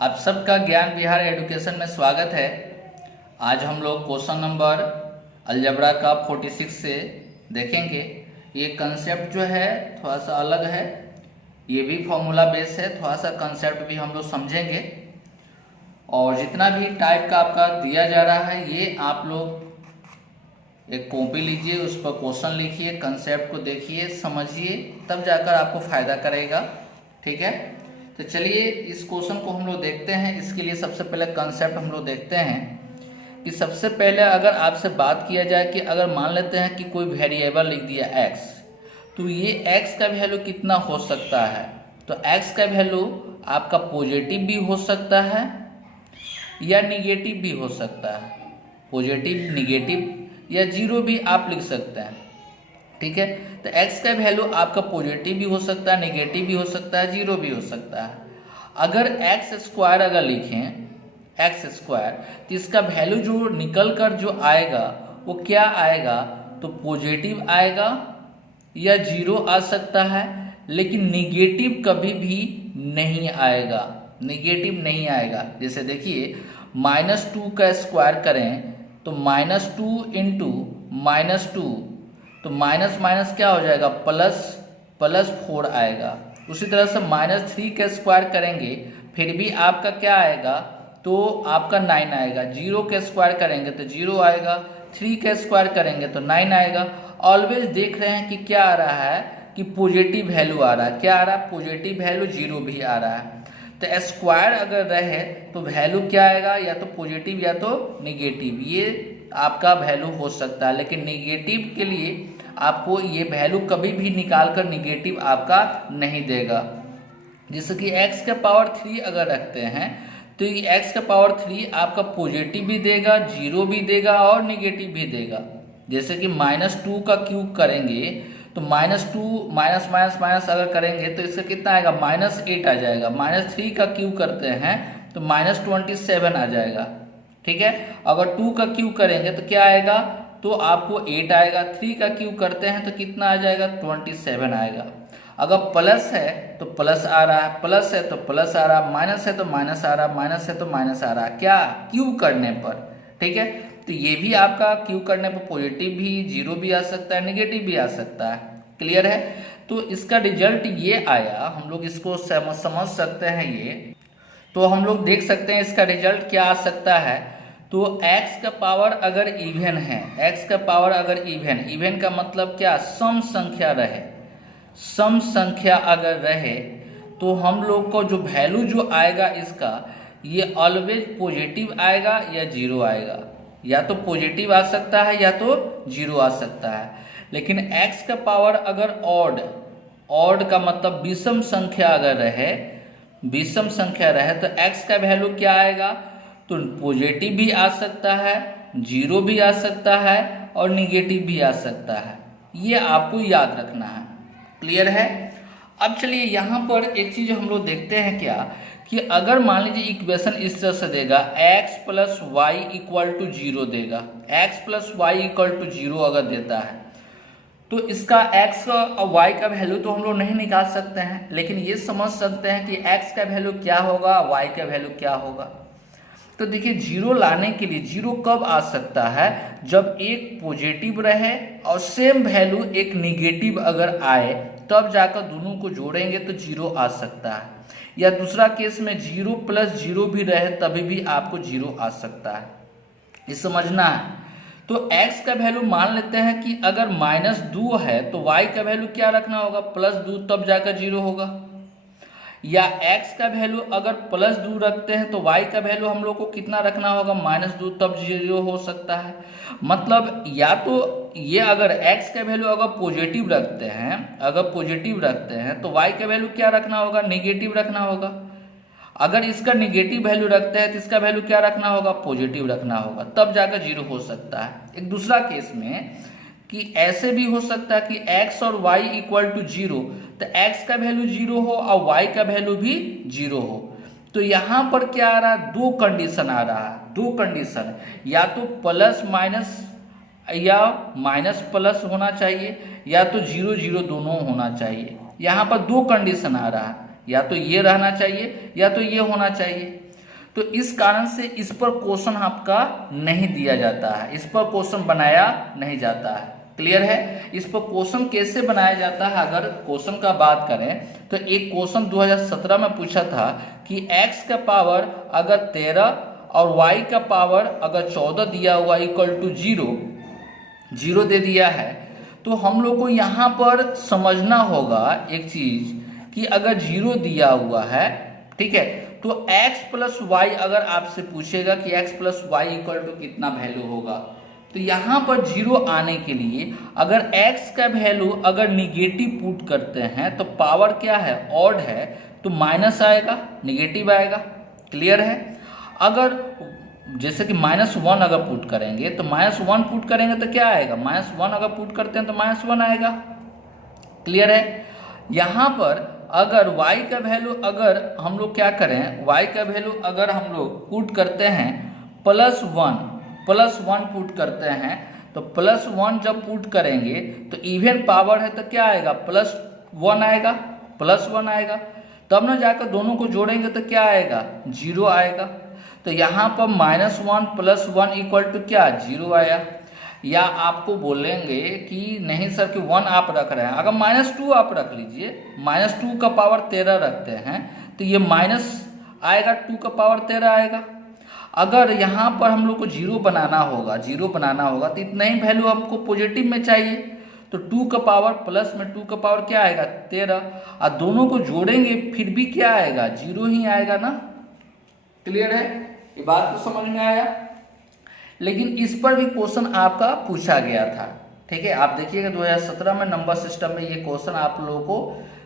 आप सबका ज्ञान विहार एजुकेशन में स्वागत है। आज हम लोग क्वेश्चन नंबर अलजबरा का 46 से देखेंगे। ये कंसेप्ट जो है थोड़ा सा अलग है, ये भी फॉर्मूला बेस है, थोड़ा सा कंसेप्ट भी हम लोग समझेंगे। और जितना भी टाइप का आपका दिया जा रहा है ये आप लोग एक कॉपी लीजिए, उस पर क्वेश्चन लिखिए, कंसेप्ट को देखिए, समझिए, तब जाकर आपको फ़ायदा करेगा। ठीक है, तो चलिए इस क्वेश्चन को हम लोग देखते हैं। इसके लिए सबसे पहले कंसेप्ट हम लोग देखते हैं कि सबसे पहले अगर आपसे बात किया जाए कि अगर मान लेते हैं कि कोई वेरिएबल लिख दिया x, तो ये x का वैल्यू कितना हो सकता है। तो x का वैल्यू आपका पॉजिटिव भी हो सकता है या निगेटिव भी हो सकता है। पॉजिटिव, निगेटिव या जीरो भी आप लिख सकते हैं। ठीक है, तो x का वैल्यू आपका पॉजिटिव भी हो सकता है, नेगेटिव भी हो सकता है, जीरो भी हो सकता है। अगर x स्क्वायर अगर लिखें x स्क्वायर, तो इसका वैल्यू जो निकल कर जो आएगा वो क्या आएगा, तो पॉजिटिव आएगा या जीरो आ सकता है, लेकिन निगेटिव कभी भी नहीं आएगा, निगेटिव नहीं आएगा। जैसे देखिए -2 का स्क्वायर करें तो -2 इंटू -2, तो माइनस माइनस क्या हो जाएगा, प्लस 4 आएगा। उसी तरह से -3 का स्क्वायर करेंगे फिर भी आपका क्या आएगा, तो आपका 9 आएगा। 0 का स्क्वायर करेंगे तो 0 आएगा, 3 का स्क्वायर करेंगे तो 9 आएगा। ऑलवेज देख रहे हैं कि क्या आ रहा है, कि पॉजिटिव वैल्यू आ रहा है। क्या आ रहा है, पॉजिटिव वैल्यू, 0 भी आ रहा है। तो स्क्वायर अगर रहे तो वैल्यू क्या आएगा, या तो पॉजिटिव या तो निगेटिव, ये आपका वैल्यू हो सकता है। लेकिन निगेटिव के लिए आपको ये वैल्यू कभी भी निकाल कर निगेटिव आपका नहीं देगा। जैसे कि x का पावर 3 अगर रखते हैं तो ये x का पावर 3 आपका पॉजिटिव भी देगा, जीरो भी देगा और निगेटिव भी देगा। जैसे कि -2 का क्यूब करेंगे तो -2 माइनस माइनस माइनस अगर करेंगे तो इसका कितना आएगा, -8 आ जाएगा। -3 का क्यूब करते हैं तो -27 आ जाएगा। ठीक है, अगर 2 का क्यूब करेंगे तो क्या आएगा, तो आपको 8 आएगा। 3 का क्यूब करते हैं तो कितना आ जाएगा, 27 आएगा। अगर प्लस है तो प्लस आ रहा है, प्लस है तो प्लस आ रहा है, माइनस है तो माइनस आ रहा है, माइनस है तो माइनस आ रहा है, क्या, क्यूब करने पर। ठीक है, तो ये भी आपका क्यूब करने पर पॉजिटिव भी, जीरो भी आ सकता है, नेगेटिव भी आ सकता है। क्लियर है, तो इसका रिजल्ट ये आया, हम लोग इसको समझ सकते हैं। ये तो हम लोग देख सकते हैं इसका रिजल्ट क्या आ सकता है। तो x का पावर अगर इवन है, x का पावर अगर इवन का मतलब क्या, सम संख्या रहे, सम संख्या अगर रहे तो हम लोग को जो वैल्यू जो आएगा इसका, ये ऑलवेज पॉजिटिव आएगा या जीरो आएगा। या तो पॉजिटिव आ सकता है या तो जीरो आ सकता है। लेकिन x का पावर अगर ऑड का मतलब विषम संख्या अगर रहे, विषम संख्या रहे तो x का वैल्यू क्या आएगा, तो पॉजिटिव भी आ सकता है, जीरो भी आ सकता है और निगेटिव भी आ सकता है। ये आपको याद रखना है। क्लियर है, अब चलिए यहाँ पर एक चीज हम लोग देखते हैं क्या, कि अगर मान लीजिए इक्वेशन इस तरह से देगा x plus y equal to 0 देगा, x plus y equal to 0 अगर देता है तो इसका x और y का वैल्यू तो हम लोग नहीं निकाल सकते हैं, लेकिन ये समझ सकते हैं कि x का वैल्यू क्या होगा, y का वैल्यू क्या होगा। तो देखिए जीरो लाने के लिए, जीरो कब आ सकता है, जब एक पॉजिटिव रहे और सेम वैल्यू एक निगेटिव अगर आए, तब जाकर दोनों को जोड़ेंगे तो जीरो आ सकता है। या दूसरा केस में 0 प्लस 0 भी रहे तभी भी आपको जीरो आ सकता है। ये समझना है। तो x का वैल्यू मान लेते हैं कि अगर -2 है तो y का वैल्यू क्या रखना होगा, +2, तब जाकर जीरो होगा। या x का वैल्यू अगर +2 रखते हैं तो y का वैल्यू हम लोग को कितना रखना होगा, -2, तब जीरो हो सकता है। मतलब या तो ये अगर x का वैल्यू अगर पॉजिटिव रखते हैं, अगर पॉजिटिव रखते हैं तो y का वैल्यू क्या रखना होगा, नेगेटिव रखना होगा। अगर इसका निगेटिव वैल्यू रखते हैं तो इसका वैल्यू क्या रखना होगा, पॉजिटिव रखना होगा, तब जाकर जीरो हो सकता है। एक दूसरा केस में कि ऐसे भी हो सकता है कि x और y इक्वल टू 0, तो x का वैल्यू 0 हो और y का वैल्यू भी 0 हो। तो यहाँ पर क्या आ रहा है, दो कंडीशन आ रहा है, दो कंडीशन, या तो प्लस माइनस या माइनस प्लस होना चाहिए, या तो 0 0 दोनों होना चाहिए। यहाँ पर दो कंडीशन आ रहा है, या तो ये रहना चाहिए या तो ये होना चाहिए। तो इस कारण से इस पर क्वेश्चन आपका नहीं दिया जाता है, इस पर क्वेश्चन बनाया नहीं जाता है। क्लियर है? इस पर क्वेश्चन कैसे बनाया जाता है, अगर क्वेश्चन का बात करें तो एक क्वेश्चन 2017 में पूछा था कि x का पावर अगर 13 और y का पावर अगर 14 दिया हुआ इक्वल टू 0 दे दिया है, तो हम लोग को यहाँ पर समझना होगा एक चीज कि अगर 0 दिया हुआ है, ठीक है, तो x प्लस वाई अगर आपसे पूछेगा कि x plus y equal to कितना वैल्यू होगा, तो यहाँ पर 0 आने के लिए अगर x का वैल्यू अगर निगेटिव पुट करते हैं तो पावर क्या है, ऑड है, तो माइनस आएगा, निगेटिव आएगा। क्लियर है? अगर जैसे कि -1 अगर पुट करेंगे तो -1 पुट करेंगे तो क्या आएगा, -1 अगर पुट करते हैं तो -1 आएगा। क्लियर है? यहाँ पर अगर y का वैल्यू अगर हम लोग क्या करें, y का वैल्यू अगर हम लोग पुट करते हैं +1 पुट करते हैं, तो +1 जब पुट करेंगे तो इवन पावर है तो क्या आएगा, +1 आएगा, +1 आएगा। तब ना जाकर दोनों को जोड़ेंगे तो क्या आएगा, 0 आएगा। तो यहाँ पर -1 + 1 इक्वल टू क्या, 0 आया। या आपको बोलेंगे कि नहीं सर कि 1 आप रख रहे हैं, अगर -2 आप रख लीजिए, -2 का पावर 13 रखते हैं तो ये माइनस आएगा, 2 का पावर 13 आएगा। अगर यहाँ पर हम लोग को 0 बनाना होगा तो इतना ही वैल्यू हमको पॉजिटिव में चाहिए, तो 2 का पावर प्लस में 2 का पावर क्या आएगा, 13, और दोनों को जोड़ेंगे फिर भी क्या आएगा, 0 ही आएगा ना। क्लियर है? ये बात तो समझ में आया। लेकिन इस पर भी क्वेश्चन आपका पूछा गया था, ठीक है। आप देखिएगा 2017 में नंबर सिस्टम में ये क्वेश्चन आप लोगों को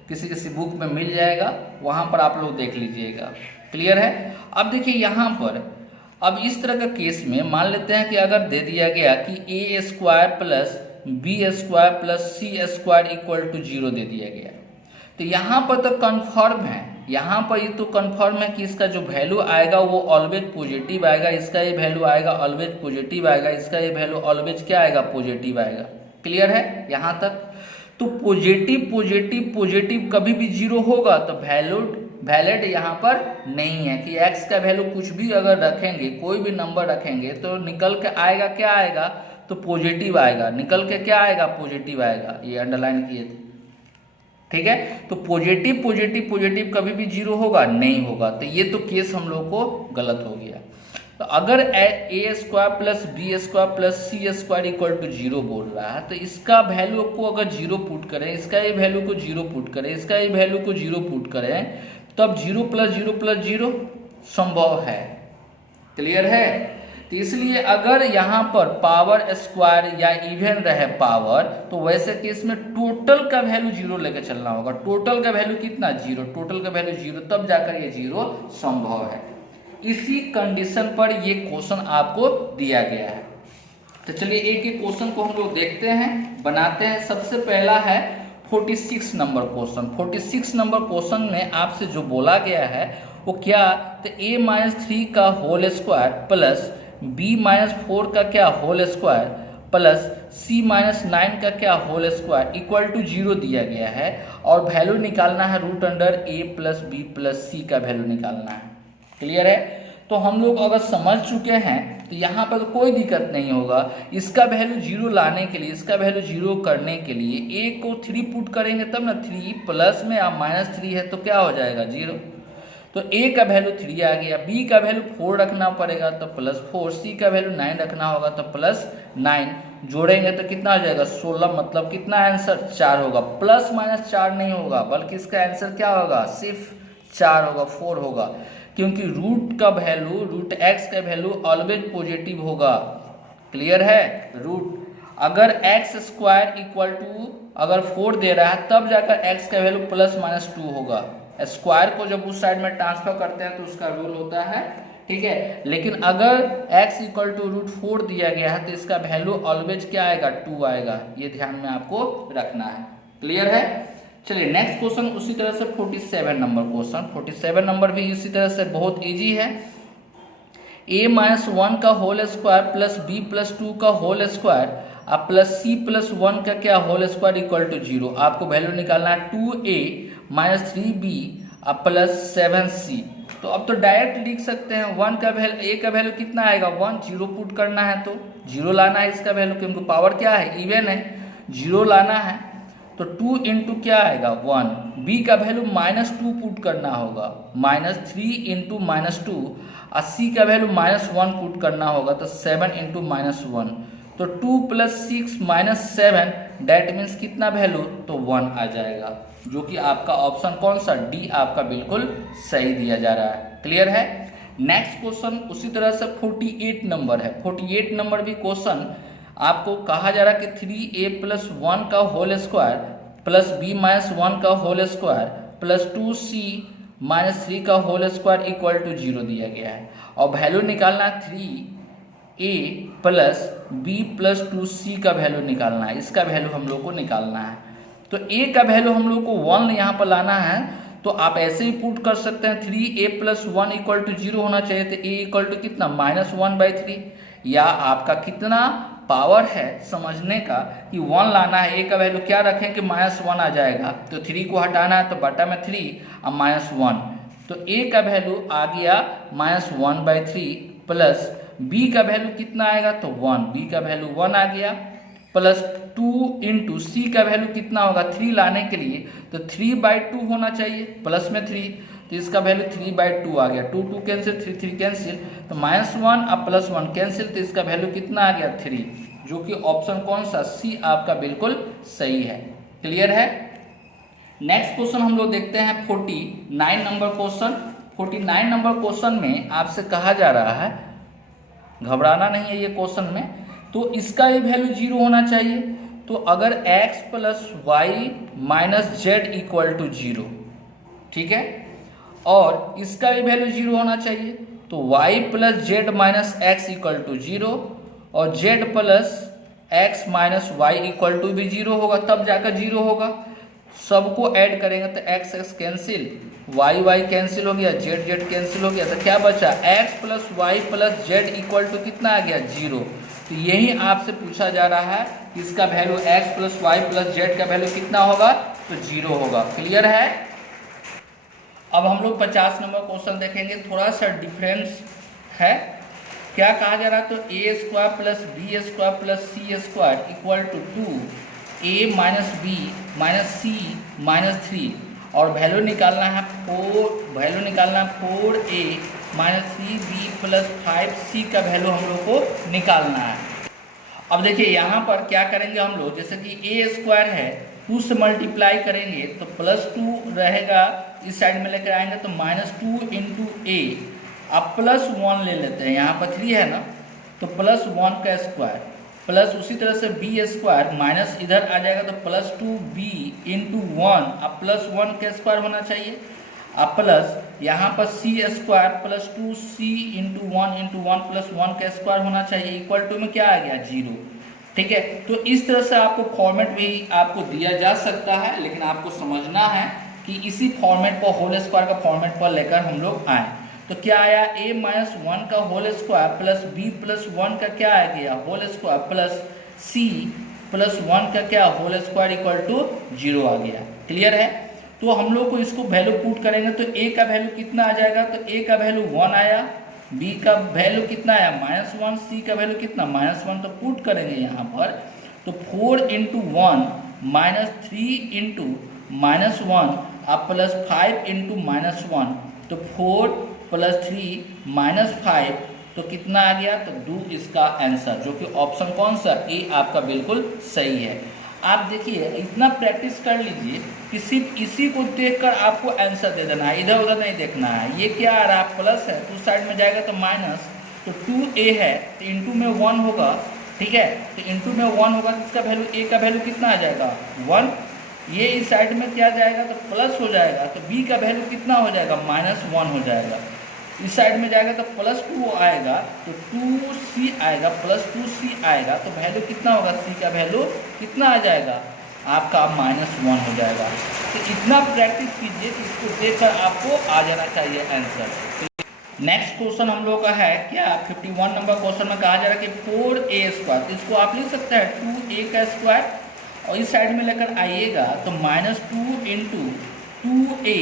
किसी बुक में मिल जाएगा, वहां पर आप लोग देख लीजिएगा। क्लियर है? अब देखिए यहाँ पर अब इस तरह का केस में मान लेते हैं कि अगर दे दिया गया कि a² + b² + c² equal to 0 दे दिया गया, तो यहाँ पर तो कन्फर्म है, यहाँ पर ये तो कन्फर्म है कि इसका जो वैल्यू आएगा वो ऑलवेज पॉजिटिव आएगा, इसका ये वैल्यू आएगा ऑलवेज पॉजिटिव आएगा, इसका ये वैल्यू ऑलवेज क्या आएगा, पॉजिटिव आएगा। क्लियर है यहाँ तक? तो पॉजिटिव कभी भी 0 होगा तो वैलिड यहाँ पर नहीं है कि x का वैल्यू कुछ भी अगर रखेंगे, कोई भी नंबर रखेंगे तो निकल के आएगा, क्या आएगा, तो पॉजिटिव आएगा, निकल के क्या आएगा, पॉजिटिव आएगा। ये अंडरलाइन किए थे, ठीक है। तो पॉजिटिव कभी भी 0 होगा, नहीं होगा। तो ये तो केस हम लोग को गलत हो गया। तो अगर a² + b² + c² equal to 0 बोल रहा है, तो इसका वैल्यू को अगर 0 पुट करें, इसका ये वैल्यू को 0 पुट करें, इसका ये वैल्यू को 0 पुट करें, तब 0 + 0 + 0 संभव है। क्लियर है? तो इसलिए अगर यहाँ पर पावर स्क्वायर या इवन रहे पावर, तो वैसे केस में टोटल का वैल्यू 0 लेकर चलना होगा। टोटल का वैल्यू कितना, 0, टोटल का वैल्यू 0, तब जाकर ये 0 संभव है। इसी कंडीशन पर ये क्वेश्चन आपको दिया गया है। तो चलिए एक एक क्वेश्चन को हम लोग देखते हैं, बनाते हैं। सबसे पहला है 46 नंबर क्वेश्चन। 46 नंबर क्वेश्चन में आपसे जो बोला गया है वो क्या, तो a-3 का होल स्क्वायर प्लस b-4 का क्या होल स्क्वायर प्लस c-9 का क्या होल स्क्वायर इक्वल टू 0 दिया गया है, और वैल्यू निकालना है √a + b + c का वैल्यू निकालना है। क्लियर है? तो हम लोग अगर समझ चुके हैं तो यहाँ पर कोई दिक्कत नहीं होगा। इसका वैल्यू 0 लाने के लिए, इसका वैल्यू 0 करने के लिए a को 3 पुट करेंगे तब ना, 3 प्लस में अब -3 है तो क्या हो जाएगा, 0। तो a का वैल्यू 3 आ गया, b का वैल्यू 4 रखना पड़ेगा तो +4, c का वैल्यू 9 रखना होगा तो +9, जोड़ेंगे तो कितना हो जाएगा, 16। मतलब कितना आंसर, 4 होगा। +-4 नहीं होगा, बल्कि इसका आंसर क्या होगा, सिर्फ 4 होगा, 4 होगा, क्योंकि रूट का वैल्यू, √x का वैल्यू ऑलवेज पॉजिटिव होगा। क्लियर है? अगर x² इक्वल टू अगर 4 दे रहा है तब जाकर x का वैल्यू +-2 होगा। स्क्वायर को जब उस साइड में ट्रांसफर करते हैं तो उसका रूल होता है, ठीक है। लेकिन अगर x इक्वल टू √4 दिया गया है तो इसका वैल्यू ऑलवेज क्या आएगा, 2 आएगा। ये ध्यान में आपको रखना है। क्लियर है? चलिए नेक्स्ट क्वेश्चन उसी तरह से 47 नंबर क्वेश्चन। 47 नंबर भी इसी तरह से बहुत इजी है। a-1 का होल स्क्वायर प्लस b + 2 का होल स्क्वायर अब प्लस c + 1 का क्या होल स्क्वायर इक्वल टू 0। आपको वैल्यू निकालना है 2a - 3b अब +7c तो अब तो डायरेक्ट लिख सकते हैं 1 का वैल्यू, ए का वैल्यू कितना आएगा 1, 0 पुट करना है तो 0 लाना है इसका वैल्यू, क्योंकि पावर क्या है इवन है, 0 लाना है। तो 2 इंटू क्या आएगा 1, बी का वैल्यू -2 पुट करना होगा, -3 इंटू -2, और सी का वैल्यू -1 पुट करना होगा, तो 7 इंटू -1, तो 2 + 6 -7 डैट मीन्स कितना वैल्यू, तो 1 आ जाएगा, जो कि आपका ऑप्शन कौन सा डी आपका बिल्कुल सही दिया जा रहा है। क्लियर है। नेक्स्ट क्वेश्चन उसी तरह से 48 नंबर है। 48 नंबर भी क्वेश्चन आपको कहा जा रहा है कि 3a + 1 का होल स्क्वायर प्लस b - 1 का होल स्क्वायर प्लस 2c - 3 का होल स्क्वायर इक्वल टू 0 दिया गया है, और वैल्यू निकालना 3a + b + 2c का वैल्यू निकालना है, इसका वैल्यू हम लोग को निकालना है। तो a का वैल्यू हम लोग को 1 यहाँ पर लाना है, तो आप ऐसे ही पुट कर सकते हैं 3a + 1 इक्वल टू 0 होना चाहिए, तो a इक्वल टू कितना -1/3, या आपका कितना पावर है समझने का कि 1 लाना है, a का वैल्यू क्या रखें कि -1 आ जाएगा, तो 3 को हटाना है तो बटा में 3 और -1, तो a का वैल्यू आ गया -1/3 प्लस b का वैल्यू कितना आएगा तो 1, b का वैल्यू 1 आ गया, प्लस 2 इंटू सी का वैल्यू कितना होगा 3 लाने के लिए तो 3/2 होना चाहिए, प्लस में 3, तो इसका वैल्यू 3/2 आ गया, 2 2 कैंसिल, 3 3 कैंसिल, तो -1 और +1 कैंसिल, तो इसका वैल्यू कितना आ गया 3, जो कि ऑप्शन कौन सा सी आपका बिल्कुल सही है। क्लियर है। नेक्स्ट क्वेश्चन हम लोग देखते हैं 49 नंबर क्वेश्चन। 49 नंबर क्वेश्चन में आपसे कहा जा रहा है, घबराना नहीं है ये क्वेश्चन में, तो इसका ये वैल्यू 0 होना चाहिए, तो अगर x + y - z = 0, ठीक है, और इसका भी वैल्यू 0 होना चाहिए, तो y + z - x = 0 और z + x - y = भी 0 होगा, तब जाकर 0 होगा। सबको ऐड करेंगे तो x x cancel, y y cancel हो गया, z z कैंसिल हो गया, तो क्या बचा x + y + z = कितना आ गया 0। तो यही आपसे पूछा जा रहा है कि इसका वैल्यू x + y + z का वैल्यू कितना होगा तो 0 होगा। क्लियर है। अब हम लोग 50 नंबर क्वेश्चन देखेंगे, थोड़ा सा डिफरेंस है। क्या कहा जा रहा है तो a² + b² + c² = 2a - b - c - 3, और वैल्यू निकालना है 4a - 3b + 5c का वैल्यू हम लोग को निकालना है। अब देखिए यहाँ पर क्या करेंगे हम लोग, जैसे कि a² है 2 से मल्टीप्लाई करेंगे तो +2 रहेगा, इस साइड में लेकर आएंगे तो -2 इंटू a, अब +1 ले लेते हैं, यहाँ पर 3 है ना, तो +1 का स्क्वायर, प्लस उसी तरह से b² माइनस इधर आ जाएगा तो +2b इंटू 1, अब +1 का स्क्वायर होना चाहिए, अब प्लस यहाँ पर c² +2c इंटू 1 इंटू 1 + 1 का स्क्वायर होना चाहिए, इक्वल टू में क्या आ गया 0। ठीक है, तो इस तरह से आपको फॉर्मेट भी आपको दिया जा सकता है, लेकिन आपको समझना है कि इसी फॉर्मेट पर होल स्क्वायर का फॉर्मेट पर लेकर हम लोग आए। तो क्या आया a - 1 का होल स्क्वायर प्लस b + 1 का क्या आ गया होल स्क्वायर प्लस c + 1 का क्या होल स्क्वायर इक्वल टू 0 आ गया। क्लियर है। तो हम लोग को इसको वैल्यू पुट करेंगे तो a का वैल्यू कितना आ जाएगा, तो a का वैल्यू 1 आया, b का वैल्यू कितना आया -1, c का वैल्यू कितना -1, तो पुट करेंगे यहाँ पर तो 4 इंटू 1 -3 इंटू -1 अब प्लस 5 इंटू -1, तो 4 + 3 - 5 तो कितना आ गया, तो 2 इसका आंसर, जो कि ऑप्शन कौन सा ए आपका बिल्कुल सही है। आप देखिए इतना प्रैक्टिस कर लीजिए कि सिर्फ इसी को देखकर आपको आंसर दे देना है, इधर उधर नहीं देखना है। ये क्या आ रहा है प्लस है तो उस साइड में जाएगा तो माइनस, तो 2a है तो इंटू में 1 होगा, ठीक है, तो इंटू में 1 होगा तो इसका वैल्यू a का वैल्यू कितना आ जाएगा 1, ये इस साइड में क्या जाएगा तो प्लस हो जाएगा, तो b का वैल्यू कितना हो जाएगा -1 हो जाएगा, इस साइड में जाएगा तो +2 आएगा तो 2c आएगा, +2c आएगा तो वैल्यू कितना होगा, c का वैल्यू कितना आ जाएगा आपका -1 हो जाएगा। तो इतना प्रैक्टिस कीजिए कि इसको देखकर आपको आ जाना चाहिए आंसर। नेक्स्ट क्वेश्चन हम लोग का है क्या 51 नंबर क्वेश्चन में कहा जा रहा है कि 4a², तो इसको आप लिख सकते हैं 2a का स्क्वायर, और इस साइड में लेकर आइएगा तो -2 इंटू 2a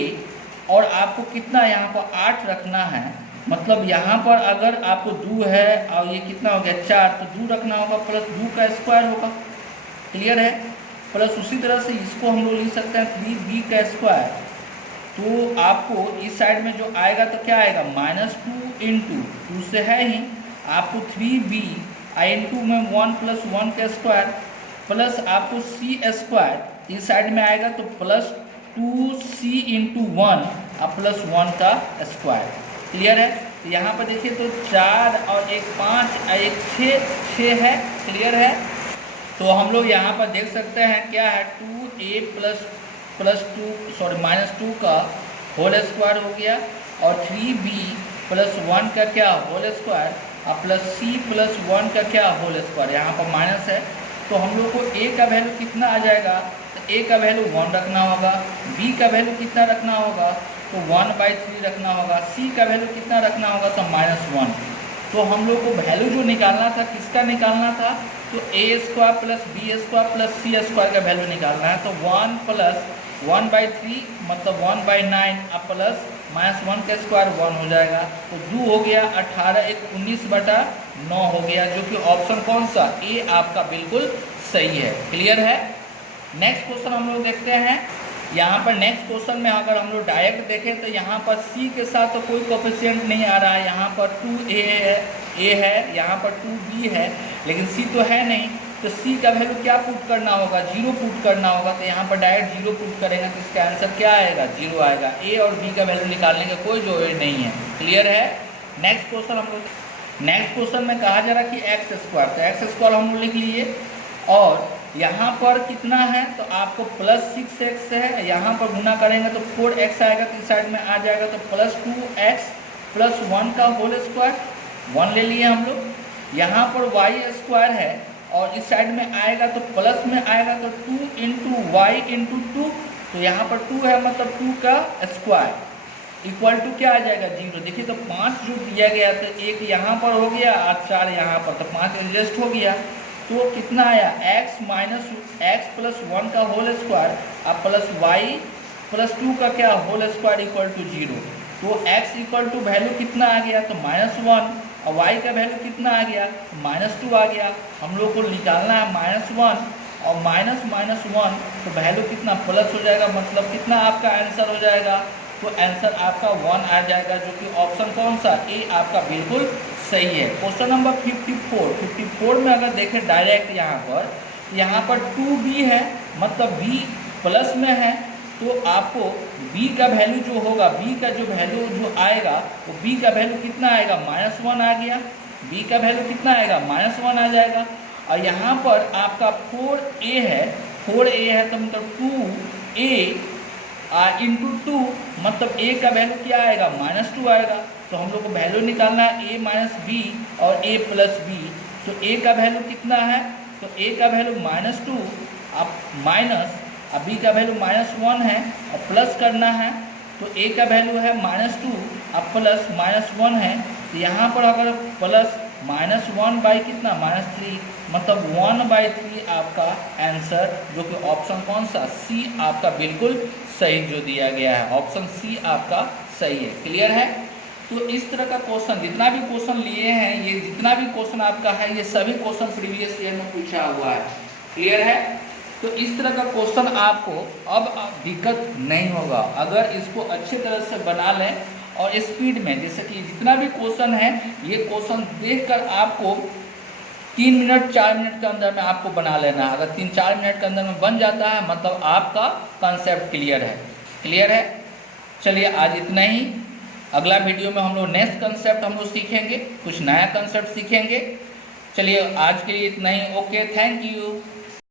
और आपको कितना यहाँ पर 8 रखना है, मतलब यहाँ पर अगर आपको 2 है और ये कितना हो गया 4, तो 2 रखना होगा प्लस 2 का स्क्वायर होगा, क्लियर है। प्लस उसी तरह से इसको हम लोग लिख सकते हैं 3b का स्क्वायर, तो आपको इस साइड में जो आएगा तो क्या आएगा -2 इंटू 2 से है ही, आपको 3b इंटू में 1 + 1 का स्क्वायर प्लस आपको c स्क्वायर इस साइड में आएगा तो प्लस 2c इंटू 1 प्लस 1 का स्क्वायर, क्लियर है। तो यहाँ पर देखिए तो 4 और 1 5 और 1 6 है, क्लियर है। तो हम लोग यहाँ पर देख सकते हैं क्या है 2a -2 का होल स्क्वायर हो गया और 3b + 1 का क्या होल स्क्वायर और प्लस c + 1 का क्या होल स्क्वायर, यहाँ पर माइनस है। तो हम लोग को a का वैल्यू कितना आ जाएगा, तो a का वैल्यू 1 रखना होगा, b का वैल्यू कितना रखना होगा तो 1/3 रखना होगा, c का वैल्यू कितना रखना होगा तो -1। तो हम लोग को वैल्यू जो निकालना था किसका निकालना था, तो a² + b² + c² का वैल्यू निकालना है। तो 1 + 1/3 मतलब 1/9 प्लस -1 का स्क्वायर 1 हो जाएगा, तो 2 हो गया 18 1 19/9 हो गया, जो कि ऑप्शन कौन सा ए आपका बिल्कुल सही है, क्लियर है। नेक्स्ट क्वेश्चन हम लोग देखते हैं। यहाँ पर नेक्स्ट क्वेश्चन में अगर हम लोग डायरेक्ट देखें तो यहाँ पर c के साथ तो कोई कोफिशिएंट नहीं आ रहा है, यहाँ पर 2a है, यहाँ पर 2b है, लेकिन c तो है नहीं, तो c का वैल्यू क्या पुट करना होगा 0 पुट करना होगा। तो यहाँ पर डायरेक्ट 0 पुट करेंगे तो इसका आंसर क्या आएगा 0 आएगा। a और b का वैल्यू निकालने का कोई जरूरत नहीं है, क्लियर है। नेक्स्ट क्वेश्चन हम लोग नेक्स्ट क्वेश्चन में कहा जा रहा है कि x², तो x² हम लोग लिख लिए और यहाँ पर कितना है तो आपको प्लस 6x है, यहाँ पर गुना करेंगे तो 4x आएगा, तो इस साइड में आ जाएगा तो प्लस 2x + 1 का होल स्क्वायर 1 ले लिए हम लोग। यहाँ पर y² है और इस साइड में आएगा तो प्लस में आएगा तो 2 × y × 2, तो यहाँ पर 2 है मतलब 2 का स्क्वायर इक्वल टू क्या आ जाएगा 0। देखिए तो 5 जो दिया गया तो 1 यहाँ पर हो गया और 4 यहाँ पर, तो 5 एडजस्ट हो गया, तो कितना आया x + 1 का होल स्क्वायर और प्लस y + 2 का क्या होल स्क्वायर इक्वल टू 0। तो x इक्वल टू वैल्यू कितना आ गया तो -1 और y का वैल्यू कितना आ गया -2 आ गया। हम लोग को निकालना है -1 और -1 तो वैल्यू कितना प्लस हो जाएगा, मतलब कितना आपका आंसर हो जाएगा, तो आंसर आपका 1 आ जाएगा, जो कि ऑप्शन कौन सा ए आपका बिल्कुल सही है। क्वेश्चन नंबर 54 में अगर देखें डायरेक्ट यहाँ पर 2b है मतलब b प्लस में है, तो आपको b का वैल्यू जो होगा b का जो वैल्यू जो आएगा वो b का वैल्यू कितना आएगा -1 आ गया, b का वैल्यू कितना आएगा -1 आ जाएगा। और यहाँ पर आपका 4a है तो मतलब 2a × 2 मतलब a का वैल्यू क्या आएगा -2 आएगा। तो हम लोग को वैल्यू निकालना है a - b और a + b, तो a का वैल्यू कितना है तो a का वैल्यू -2 अब माइनस अब b का वैल्यू -1 है और प्लस करना है, तो a का वैल्यू है -2 अब प्लस -1 है, तो यहाँ पर अगर प्लस -1 कितना -3 मतलब 1/3 आपका आंसर, जो कि ऑप्शन कौन सा सी आपका बिल्कुल सही जो दिया गया है, ऑप्शन सी आपका सही है, क्लियर है। तो इस तरह का क्वेश्चन जितना भी क्वेश्चन लिए हैं, ये जितना भी क्वेश्चन आपका है ये सभी क्वेश्चन प्रीवियस ईयर में पूछा हुआ है, क्लियर है। तो इस तरह का क्वेश्चन आपको अब दिक्कत नहीं होगा अगर इसको अच्छे तरह से बना लें और स्पीड में, जैसे कि जितना भी क्वेश्चन है ये क्वेश्चन देखकर आपको 3 मिनट 4 मिनट के अंदर में आपको बना लेना है। अगर 3-4 मिनट के अंदर में बन जाता है मतलब आपका कंसेप्ट क्लियर है, क्लियर है। चलिए आज इतना ही, अगला वीडियो में हम लोग नेक्स्ट कंसेप्ट हम लोग सीखेंगे, कुछ नया कंसेप्ट सीखेंगे। चलिए आज के लिए इतना ही, ओके, थैंक यू।